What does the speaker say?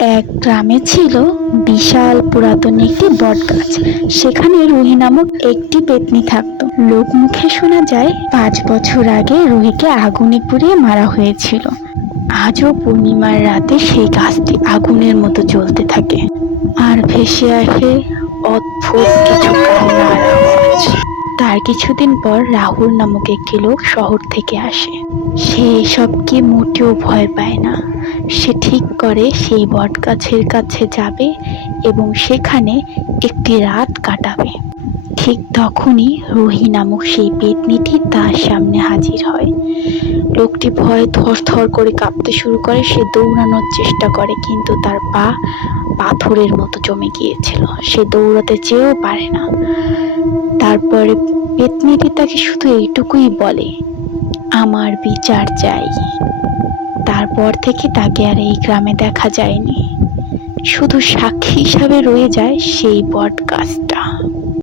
এক গ্রামে ছিল বিশাল পুরাতন একটি বটগাছ। সেখানে রুহি নামক একটি পেত্নী থাকতো। লোকমুখে শোনা যায় 5 বছর আগে রুহিকে আগুনে পুড়িয়ে মারা হয়েছিল। আজও পূর্ণিমার রাতে সেই গাছটি আগুনের মতো জ্বলতে থাকে, আর ভেসে আসে অদ্ভুত কিছু কান্নার আওয়াজ। তার কিছুদিন পর রাহুল নামক একটি লোক শহর থেকে আসে। সে এসবকে মোটেও ভয় পায় না। সে ঠিক করে সেই বটগাছের কাছে যাবে এবং সেখানে একটি রাত কাটাবে। ঠিক তখনই রুহি নামক সেই পেত্নীটি তার সামনে হাজির হয়। লোকটি ভয়ে থরথর করে কাঁপতে শুরু করে। সে দৌড়ানোর চেষ্টা করে, কিন্তু তার পা পাথরের মতো জমে গিয়েছিল। সে দৌড়াতে চেয়েও পারে না। তারপরে পেত্নীটি তাকে শুধু এইটুকুই বলে, আমার বিচার চাই। তারপর থেকে তাকে আর এই গ্রামে দেখা যায়নি। শুধু সাক্ষী হিসাবে রয়ে যায় সেই বট গাছটা।